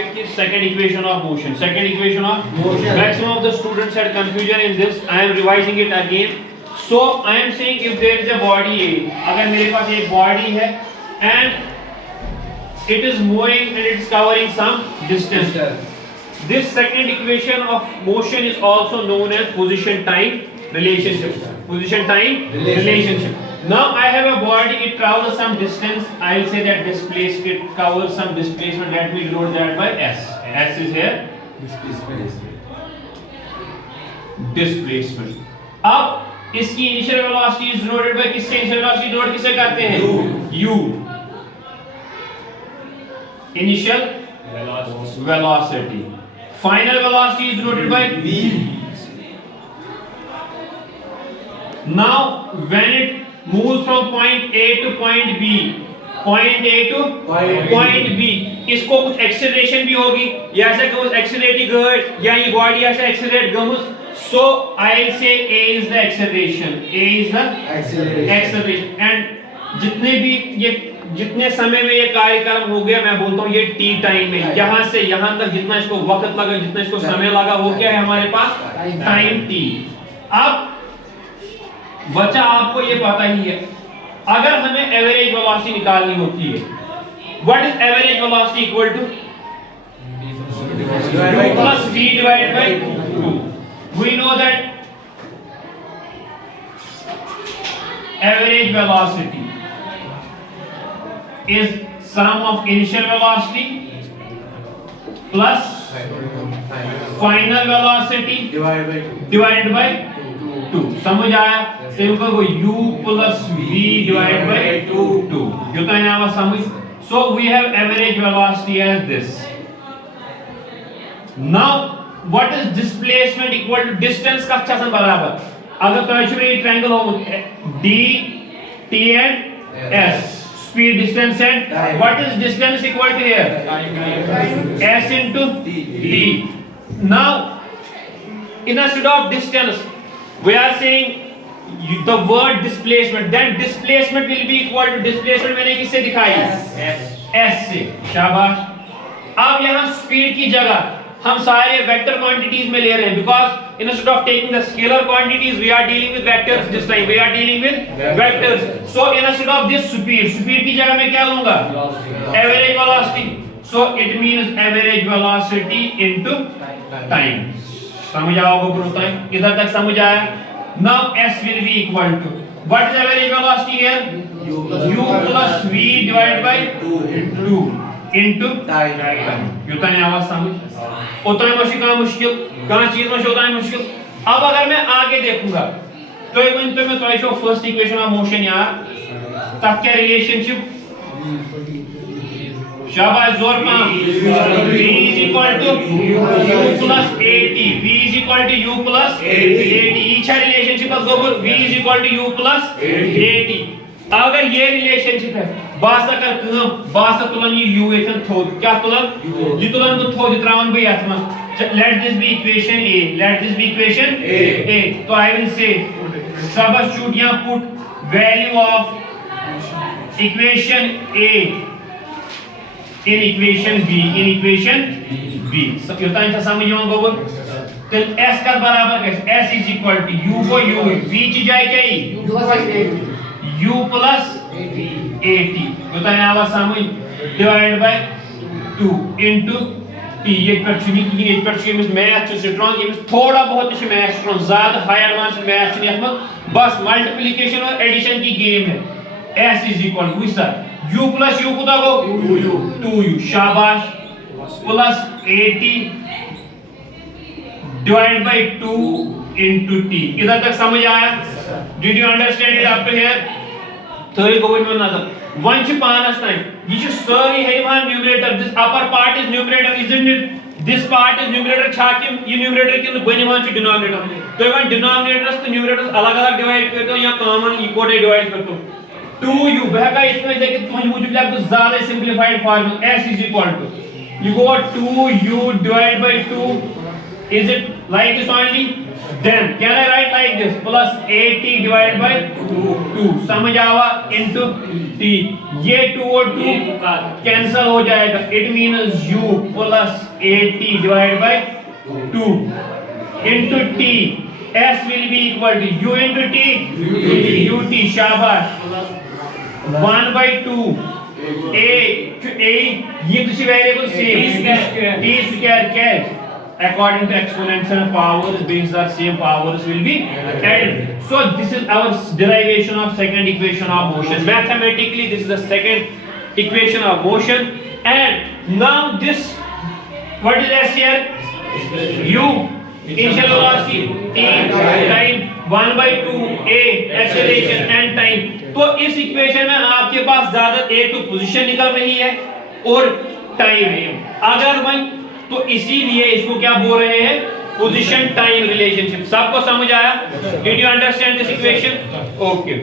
topic is second equation of motion. Second equation of Motion. Maximum of the students had confusion in this. I am revising it again. So I am saying if there is a body A, अगर मेरे पास एक body है and it is moving and it is covering some distance. This second equation of motion is also known as position time relationship. Position time relationship. Now I have a body, it travels some distance. I will say that it covers some displacement. Let me denote that by S. S is here. Displacement. अब इसकी initial velocity is denoted by किससे? Initial velocity denote किससे करते हैं? U. Initial velocity. Final velocity is denoted by V. Now when it moves from point A to point B, point A to point B, इसको कुछ acceleration भी होगी, या ऐसा कुछ accelerate गई, या ये body ऐसा accelerate गमुस, so I'll say A is the acceleration. A is the acceleration. And जितने समय में ये कार्यक्रम हो गया, मैं बोलता हूँ ये T टाइम में, यहाँ से यहाँ तक जितना इसको वक्त लगा, जितना इसको समय लगा, वो क्या है हमारे पास? Time T. अब बचा आपको ये पता ही है, अगर हमें एवरेज वेलोसिटी निकालनी होती है, what is average velocity equal to u plus v divided by 2. We know that average velocity is sum of initial velocity plus final velocity divided by 2. समझ आया? सिंपल को u plus v divided by 2. कितना है हमारा समझ? So we have average velocity as this. Now what is displacement equal to distance का अच्छा सन बराबर? अगर तो ऐसे ये ट्रायंगल हो d, t and s. Speed, distance and what is distance equal to here? S into t. Now instead of distance we are saying the word displacement, then displacement will be equal to displacement मैंने किससे दिखाई? S से. शाबाश. अब यहाँ speed की जगह हम सारे vector quantities में ले रहे हैं, because instead of taking the scalar quantities we are dealing with vectors this time. We are dealing with vectors. So instead of this speed की जगह मैं क्या लूँगा? Average velocity. So it means average velocity into time. समझ आओगे bro? Time इधर तक समझ आया? Now S will be equal to what is average velocity here? U plus V divided by 2 into time. युता है आवाज समझ? उतना मुश्किल कहाँ चीज में होता है मुश्किल. अब अगर मैं आगे देखूंगा तो ये तो मैं तो show first equation of motion यार, तब क्या रिलेशनशिप? शाबाश जोर palm. V is equal to U plus AT. V is equal to U plus AT. Each relationship of double V is equal to U plus AT. अगर ये relationship है, बासा कर कम, बासा तुलन ये U इतन थोड़, क्या तुलन? ये तुलन तो थोड़ इतरावन भी आत्मा. Let this be equation A. Let this be equation A. तो I will say substitute यहाँ put value of equation A in equation B. In equation B. सब योता इंचा समझ जाओ गोबर. तो S का बराबर कैसे? S is equal to U को U, V ची जाए क्या ही? U plus AT. योता है आवाज समझ? Divided by 2 into T. ये पर्चुनी की ये पर्चुनी में मैथ से स्ट्रॉन्ग, ये थोड़ा बहुत इसे मैथ स्ट्रॉन्ग, ज़्यादा हाई एडवांस मैथ नहीं है, बस मल्टीप्लिकेशन और एडिशन की गेम है. S is equal to sir U plus U कुता को 2U. शाबाश. plus AT divided by 2 into T. इधर तक समझ आया? Did you understand it up to here? Third going on another. Once you pass time, you should sorry have one numerator. This upper part is numerator, isn't it? This part is numerator. छाकिम ये numerator के बने मान ची denominator. तो ये denominators तो numerators अलग-अलग divide करते हो या common equal divide करते हो. 2U बहका इसमें देखिए तुम्हारी मुझे लगा तो ज़्यादा simplified form S is equal to you go 2U divided by 2. Is it like this only? Then can I write like this? Plus AT divided by 2 समझ आवा into T. ये 2 और 2 कैंसल हो जाएगा. It means U plus AT divided by 2 into T. S will be equal to U into T. UT शाबाश. 1 by 2 A ये दूसरी variable same T square catch. According to exponential powers, these are same powers will be added. So this is our derivation of second equation of motion. Mathematically, this is the second equation of motion. And now this, what is S here? U, initial velocity, T, time, 1 by 2, A, acceleration and time. तो इस equation में आपके पास ज्यादा एक तो position निकल रही है और टाइम. अगर मैं तो इसीलिए इसको क्या बोल रहे हैं? Position time relationship. सबको समझ आया? Did you understand this equation? Okay.